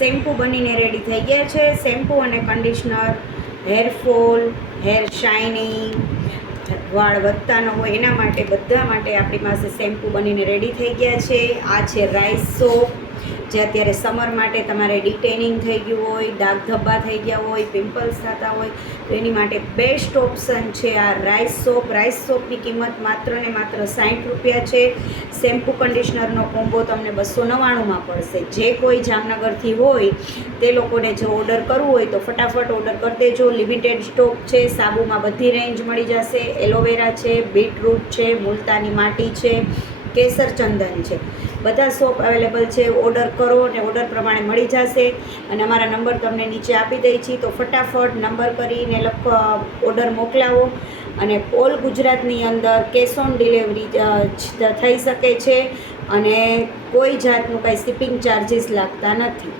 Shampoo બનીને ready થઈ ગયા છે. શેમ્પૂ અને કન્ડિશનર, હેરફોલ, હેર શાઇનિંગ, વાળ વધતા ન હોય એના માટે બધા માટે આપણી પાસે શેમ્પૂ બનીને રેડી થઈ ગયા છે. આ છે રાઈસ સોપ, જે અત્યારે સમર માટે તમારે ડિટેનિંગ થઈ ગયું હોય, દાગ ધબ્બા થઈ ગયા હોય, પિમ્પલ્સ થતા હોય તો એની માટે બેસ્ટ ઓપ્શન છે આ રાઈસ સોપ. રાઈસ સોપની કિંમત માત્ર ને માત્ર 60 રૂપિયા છે. શેમ્પૂ કન્ડિશનરનો કોમ્બો તમને 299માં પડશે. જે કોઈ જામનગરથી હોય તે લોકોને જો ઓર્ડર કરવું હોય તો ફટાફટ ઓર્ડર કરી દેજો. લિમિટેડ સ્ટોક છે. સાબુમાં બધી રેન્જ મળી જશે. એલોવેરા છે, બીટરૂટ છે, મુલતાની માટી છે, કેસર ચંદન છે, બધા સોપ અવેલેબલ છે. ઓર્ડર કરો અને ઓર્ડર પ્રમાણે મળી જશે. અને અમારા નંબર તમને નીચે આપી દઈ છીએ તો ફટાફટ નંબર કરીને ઓર્ડર મોકલાવો. અને ઓલ ગુજરાતની અંદર કેશ ઓન ડિલિવરી થઈ શકે છે અને કોઈ જાતનું કાંઈ શિપિંગ ચાર્જીસ લાગતા નથી.